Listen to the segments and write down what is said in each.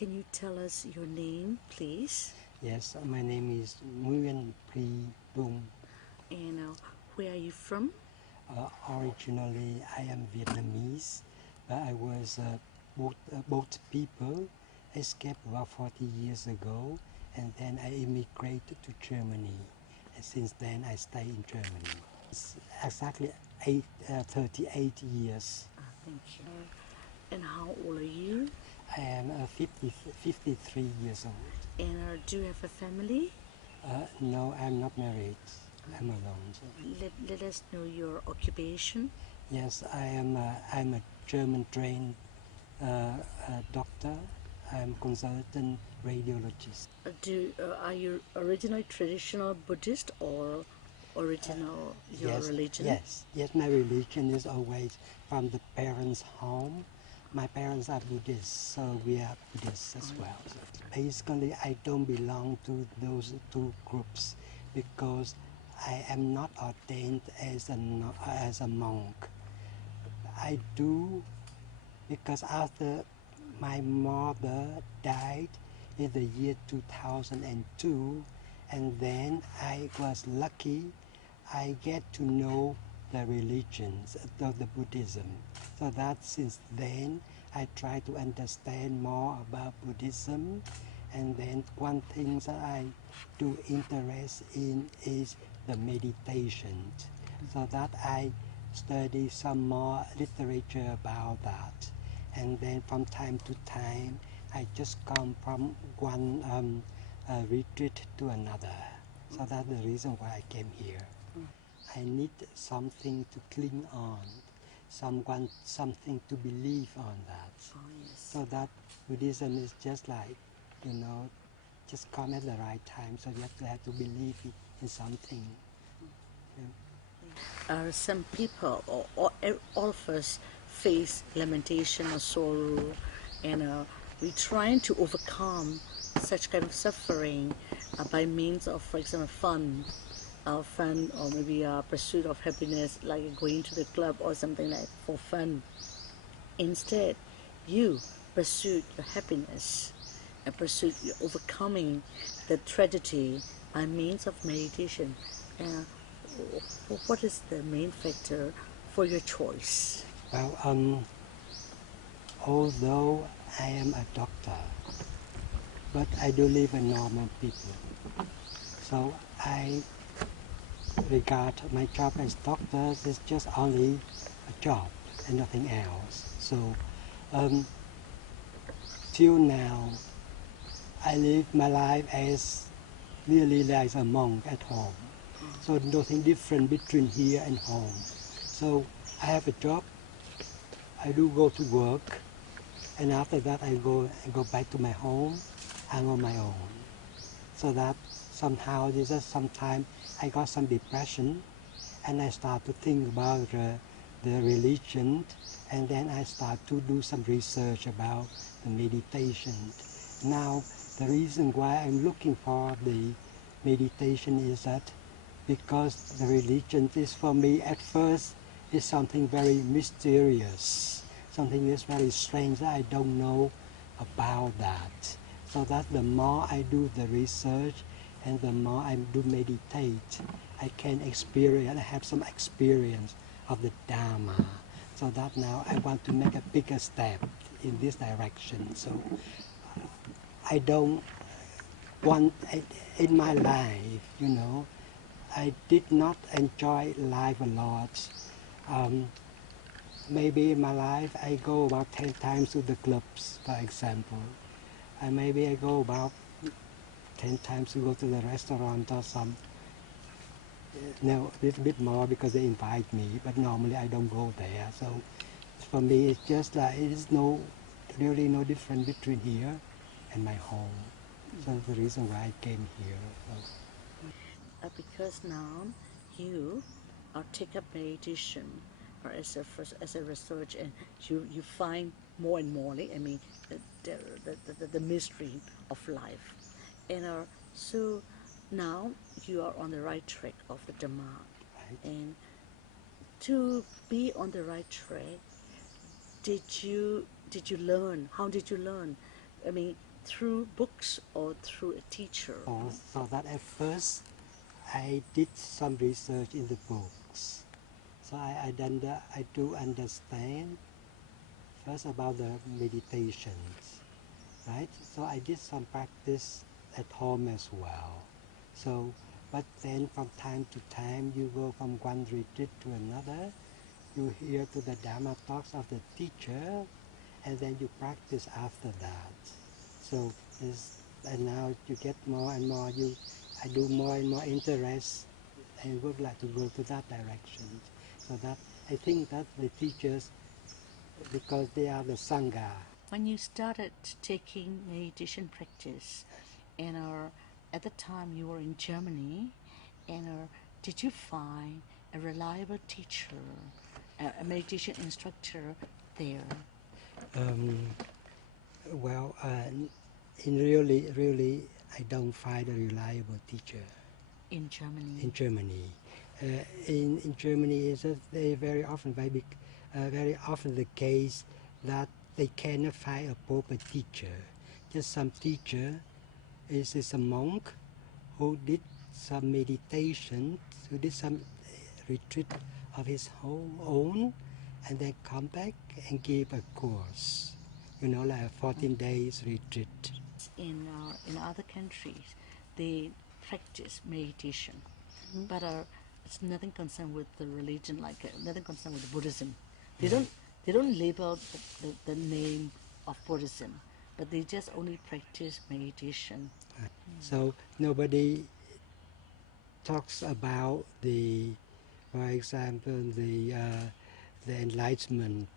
can you tell us your name, please? Yes, my name is Nguyen Pri Dung. And where are you from? Originally, I am Vietnamese, but I was both people escaped about 40 years ago, and then I immigrated to Germany. And since then, I stay in Germany. It's exactly 38 years. Thank you. And how old are you? I am 53 years old. And do you have a family? No, I'm not married. I'm alone. Let us know your occupation. Yes, I'm a German-trained doctor. I'm consultant radiologist. Are you originally traditional Buddhist or original your Yes, religion? yes. My religion is always from the parents' home. My parents are Buddhists, so we are Buddhists as well. Basically, I don't belong to those two groups because I am not ordained as a monk. I do because after my mother died in the year 2002, and then I was lucky I get to know the religions of the Buddhism. So that since then I try to understand more about Buddhism, and then one thing that I do interest in is the meditation. So that I study some more literature about that, and then from time to time I just come from one retreat to another. So that's the reason why I came here. I need something to cling on, something to believe on that. Oh, yes. So that Buddhism is just like, just come at the right time. So you have to believe in something. Some people, or all of us, face lamentation or sorrow, and we're trying to overcome such kind of suffering by means of, for example, fun, or maybe a pursuit of happiness, like going to the club or something like for fun. Instead, you pursued your happiness and pursued your overcoming the tragedy by means of meditation. What is the main factor for your choice? Well, although I am a doctor, but I do live with normal people. So I regard my job as doctor is just only a job and nothing else. So till now, I live my life as really like a monk at home. So nothing different between here and home. So I have a job, I do go to work, and after that I go back to my home. I'm on my own. So that somehow sometimes I got some depression, and I start to think about the religion, and then I start to do some research about the meditation. Now the reason why I'm looking for the meditation is that because the religion is for me at first is something very mysterious, something is very strange that I don't know about that. So that the more I do the research and the more I do meditate, I can experience, I have some experience of the Dharma. So that now I want to make a bigger step in this direction. So I don't want, in my life, I did not enjoy life a lot. Maybe in my life I go about 10 times to the clubs, for example. And maybe I go about 10 times to go to the restaurant or some, a little bit more because they invite me, but normally I don't go there. So for me it's just like, it is really no difference between here and my home. So that's the reason why I came here. So. Because now you take up meditation or as a research, and you find more and more, the mystery of life, and so now you are on the right track of the Dhamma. Right. And to be on the right track, did you learn? How did you learn? I mean, through books or through a teacher? So that at first I did some research in the books. So I do understand first about the meditations, right? So I did some practice at home as well. So, but then from time to time you go from one retreat to another, you hear to the Dharma talks of the teacher, and then you practice after that. So and now you get more and more. I do more and more interest, and would like to go to that direction. So that I think that the teachers, because they are the sangha. When you started taking meditation practice, and at the time you were in Germany, and did you find a reliable teacher, a meditation instructor there? Um, well, in really, I don't find a reliable teacher In Germany. in Germany. In Germany, it's very often very often the case that they cannot find a proper teacher. Just some teacher is a monk who did some meditation, who did some retreat of his own, and then come back and give a course, like a 14 days retreat. In other countries, they practice meditation, but it's nothing concerned with the religion, like nothing concerned with Buddhism. They don't label the name of Buddhism, but they just only practice meditation. So nobody talks about for example, the enlightenment.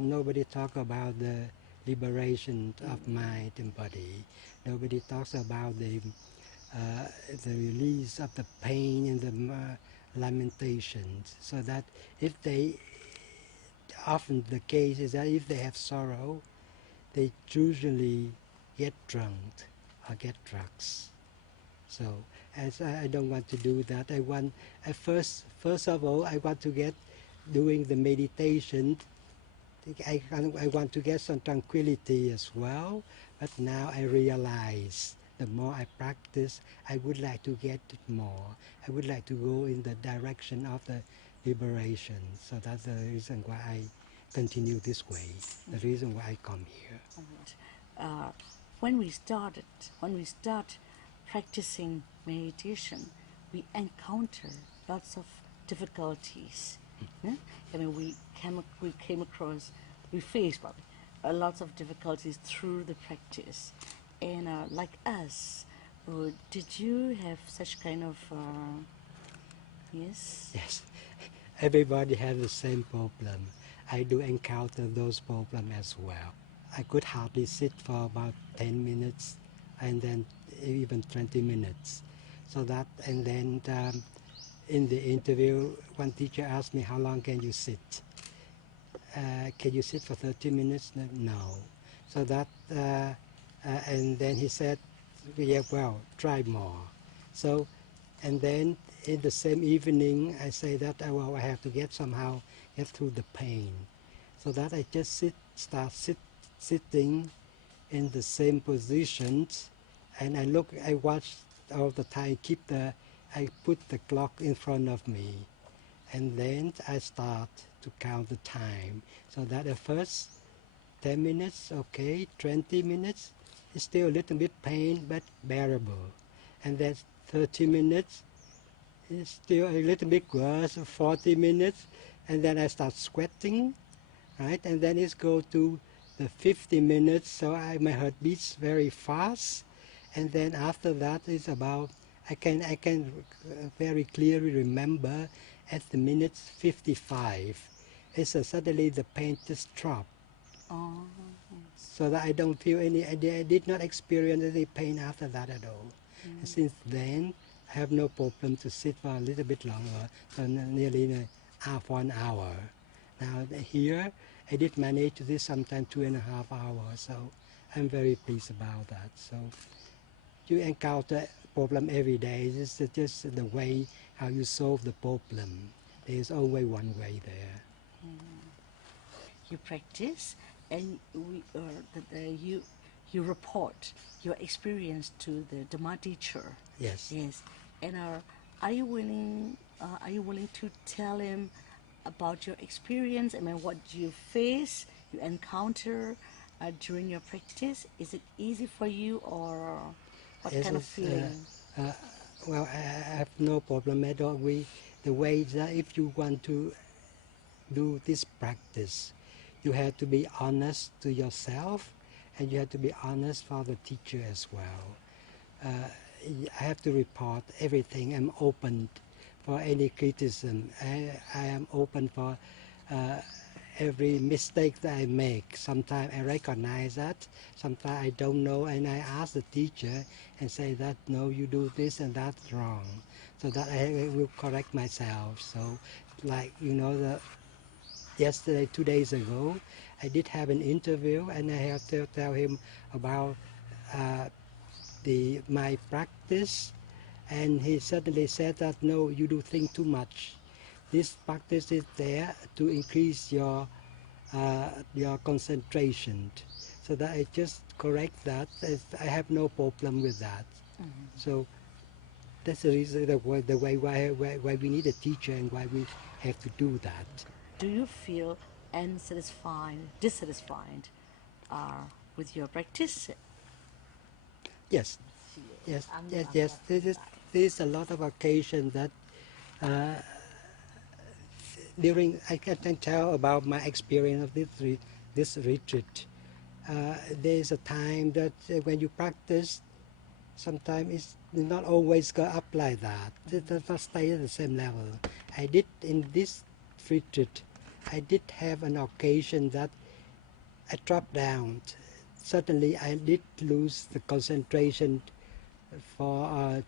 Nobody talk about the liberation of mind and body. Nobody talks about the release of the pain and the lamentations. So that often the case is that if they have sorrow, they usually get drunk or get drugs. So as I don't want to do that, first of all, I want to get doing the meditation. I want to get some tranquility as well. But now I realize the more I practice, I would like to get it more. I would like to go in the direction of the liberation. So that's the reason why I continue this way. The reason why I come here. Uh, when we start practicing meditation, we encounter lots of difficulties. Yeah? I mean, we faced probably lots of difficulties through the practice. And like us, did you have such kind of, yes? Yes, everybody has the same problem. I do encounter those problems as well. I could hardly sit for about 10 minutes and then even 20 minutes. And then in the interview, one teacher asked me, how long can you sit? Can you sit for 30 minutes? No. And then he said, yeah, well, try more. And then in the same evening, I say that, I have to somehow get through the pain. So that I just start sitting in the same positions, and I watch all the time, I put the clock in front of me, and then I start to count the time. So that at first, 10 minutes, okay, 20 minutes, it's still a little bit pain, but bearable. And then 30 minutes, it's still a little bit worse, 40 minutes, and then I start sweating, right? And then it's go to the 50 minutes, so my heart beats very fast. And then after that is about, I can very clearly remember at the minute 55, suddenly the pain just dropped. Oh. So that I don't feel I did not experience any pain after that at all. And since then, I have no problem to sit for a little bit longer, so nearly half 1 hour. Now here, I did manage to do sometimes 2.5 hours, so I'm very pleased about that. So you encounter problem every day. It's just the way how you solve the problem. There's always one way there. You practice, and you report your experience to the Dharma teacher. Yes. Yes, and are you willing to tell him about your experience? I mean, what you face, you encounter during your practice. Is it easy for you, or what Yes, kind of feeling? uh, well, I have no problem at all. The way that if you want to do this practice, you have to be honest to yourself, and you have to be honest for the teacher as well. I have to report everything. I'm open for any criticism. I am open for every mistake that I make. Sometimes I recognize that, sometimes I don't know, and I ask the teacher and say that, no, you do this and that's wrong, so that I will correct myself. So, like, yesterday, 2 days ago, I did have an interview, and I have to tell him about uh, my practice, and he suddenly said that, no, you do think too much. This practice is there to increase your concentration. So that I just correct that. I have no problem with that. Mm-hmm. So that's the reason, the way why we need a teacher and why we have to do that. Do you feel dissatisfied with your practice? Yes, yes, yes, yes. There's a lot of occasion that uh, during I can tell about my experience of this retreat. There's a time that when you practice, sometimes it's not always go up like that. It does not stay at the same level. I did in this retreat, I did have an occasion that I dropped down. Suddenly, I did lose the concentration for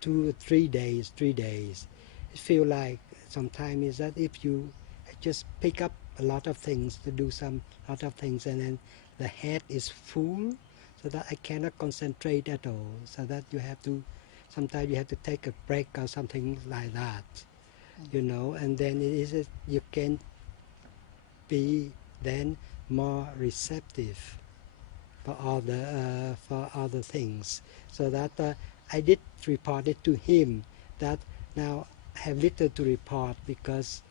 2 or 3 days. 3 days. It feel like sometimes is that if you just pick up a lot of things to do some lot of things, and then the head is full, so that I cannot concentrate at all. So that you have to sometimes you have to take a break or something like that, and then you can be then more receptive for other things. So that I did report it to him that now I have little to report because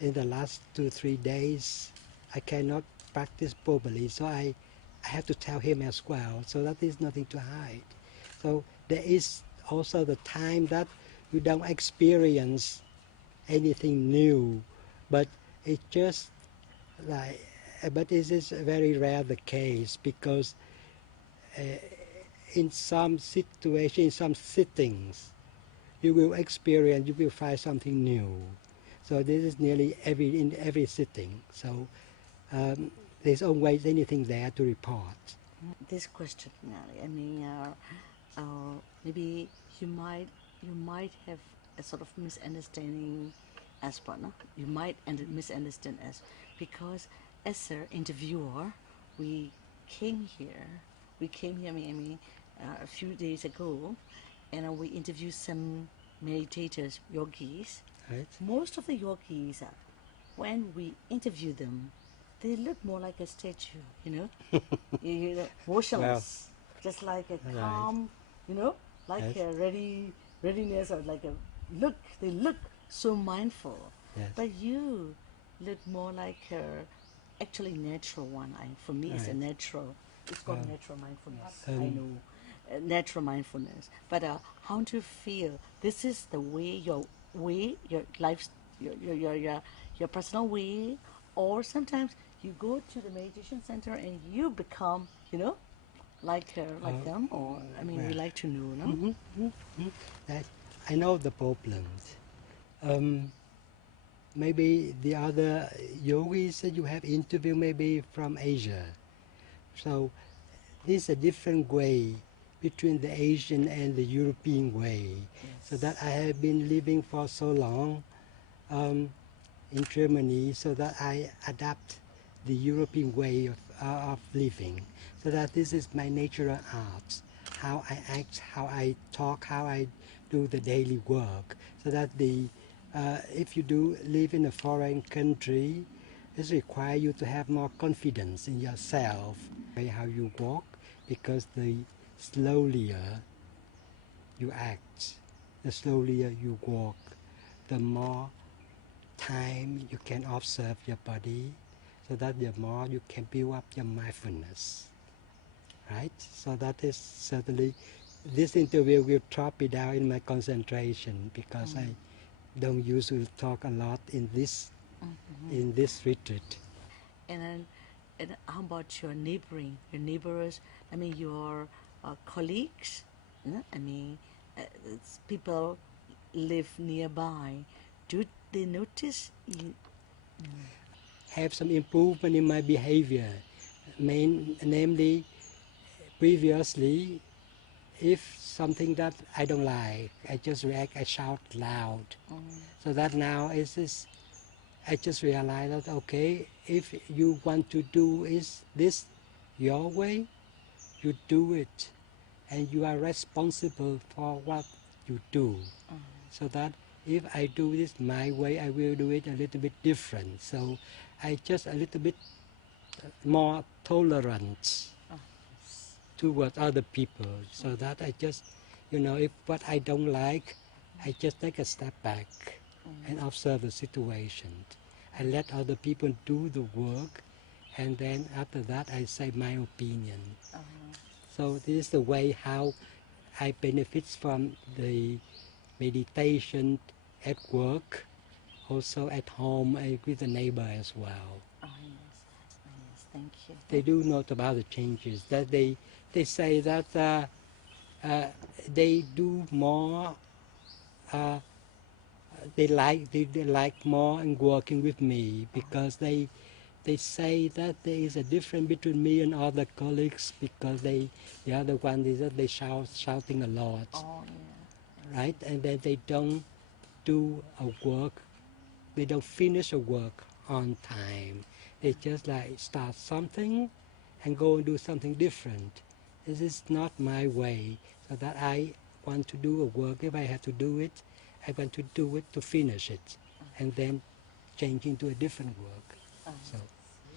in the last 2 or 3 days I cannot practice properly. So I have to tell him as well. So that is nothing to hide. So there is also the time that you don't experience anything new, but it just like, but this is very rare the case because uh, in some situation, in some sittings, you will find something new. So this is nearly in every sitting. So there's always anything there to report. This question, Nelly, I mean, maybe you might have a sort of misunderstanding as well, no? You might misunderstand us because as an interviewer, we came here. We came here, a few days ago, and we interviewed some meditators, yogis. Right? Most of the yogis, when we interview them, they look more like a statue, Well, motionless, just like a right. calm, like Yes. a readiness, or like a look. They look so mindful, Yes. but you look more like a actually natural one. For me, it's a Right. natural. It's called Um, natural mindfulness. I um, know, natural mindfulness. But how do you feel? This is the way, your life, your personal way, or sometimes you go to the meditation center and you become, like them. Or we well, like to know, no? mhm, mhm, mhm. That I know the problems. Um, Maybe the other yogis that you have interviewed maybe from Asia. So this is a different way between the Asian and the European way. So that Yes. I have been living for so long in Germany, so that I adapt the European way of living. So that this is my natural art, how I act, how I talk, how I do the daily work. So that if you do live in a foreign country, It requires you to have more confidence in yourself, by how you walk, because the slowlier you act, the slowlier you walk, the more time you can observe your body, so that the more you can build up your mindfulness, right? So that is certainly, this interview will drop it down in my concentration, because I don't usually talk a lot in this retreat. And then, and how about your neighbors? I mean, your colleagues. I mean, people live nearby. Do they notice you? Have some improvement in my behavior, namely, previously, if something that I don't like, I just react, I shout loud. So that now is I just realize that, okay, if you want to do is this your way, you do it, and you are responsible for what you do. So that if I do this my way, I will do it a little bit different. So I just a little bit more tolerant towards other people, so that I just, if what I don't like, I just take a step back and observe the situation. I let other people do the work, and then after that I say my opinion. So this is the way how I benefit from the meditation at work, also at home and with the neighbor as well. Oh yes, thank you. They do note about the changes. That they say that they do more. They like more and working with me, because they say that there is a difference between me and other colleagues, because the other one is that they shouting a lot, right? And then they don't do a work, they don't finish a work on time. They just like start something and go and do something different. This is not my way. So that I want to do a work, if I have to do it, I want to do it to finish it, and then change into a different work. So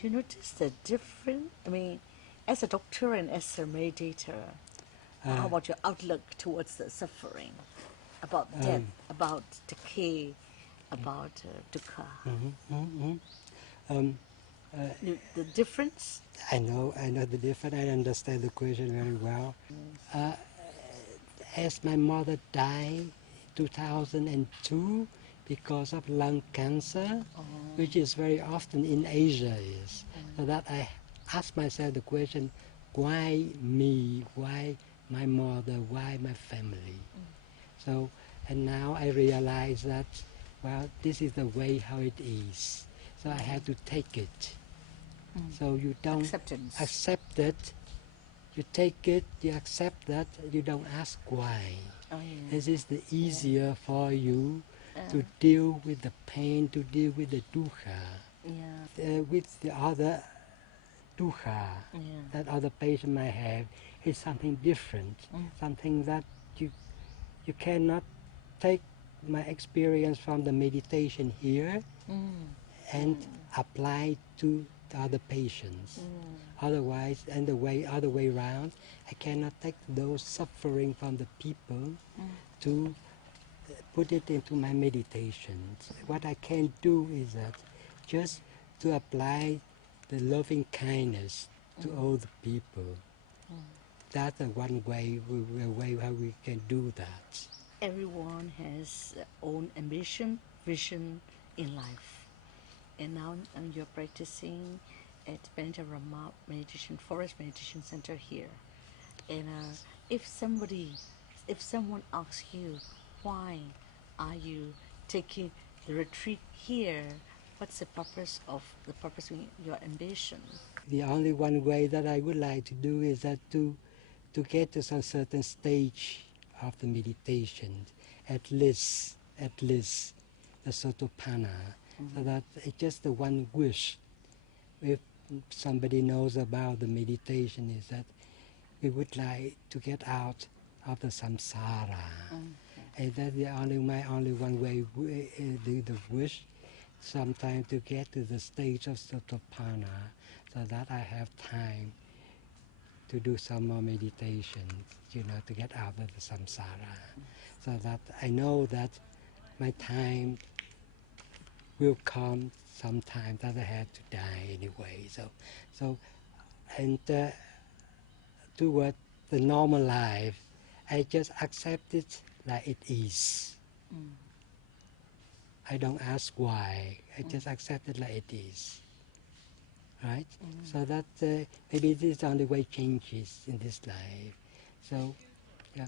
You notice the difference? I mean, as a doctor and as a meditator, how about your outlook towards the suffering, about death, about decay, about dukkha? The difference? I know the difference. I understand the question very well. As my mother died in 2002 because of lung cancer, which is very often in Asia, so that I asked myself the question, why me? Why my mother? Why my family? So, and now I realize that, well, this is the way how it is. So I have to take it. So you don't Acceptance. accept it. You take it, you accept that, you don't ask why. This is the easier for you to deal with the pain, to deal with the dukkha. With the other dukkha that other patient might have, is something different, something that you cannot take my experience from the meditation here and apply to the other patients. Otherwise, and the other way around, I cannot take those suffering from the people to put it into my meditations. What I can do is that just to apply the loving kindness to all the people. That's the one way how we can do that. Everyone has their own ambition, vision in life. And now you're practicing at Panditarama Meditation Forest Meditation Center here. And if someone asks you, why are you taking the retreat here? What's the purpose of your ambition? The only one way that I would like to do is that to get to some certain stage of the meditation, at least the Sotapanna, so that it's just the one wish. If somebody knows about the meditation, is that we would like to get out of the samsara, and that's my only one way, the wish. some time to get to the stage of Sotapanna so that I have time to do some more meditation, to get out of the samsara. So that I know that my time will come sometime that I have to die anyway. And toward the normal life, I just accept it like it is. I don't ask why. I just accept it like it is. Right? So that maybe this is the only way changes in this life. So, yeah,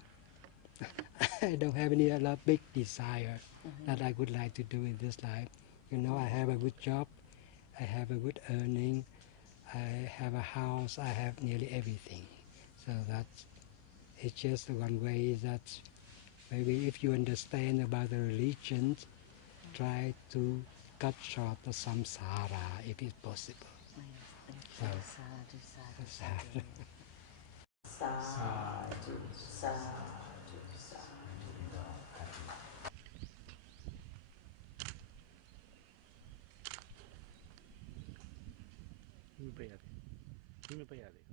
I don't have any other big desire that I would like to do in this life. I have a good job, I have a good earning, I have a house, I have nearly everything. So that it's just one way that maybe if you understand about the religions, try to cut short the samsara if it's possible. Thank you. Sadhu, sadhu, sadhu. Sadhu, sadhu, sadhu. 힘이 빼야 돼. 힘을 빼야 돼.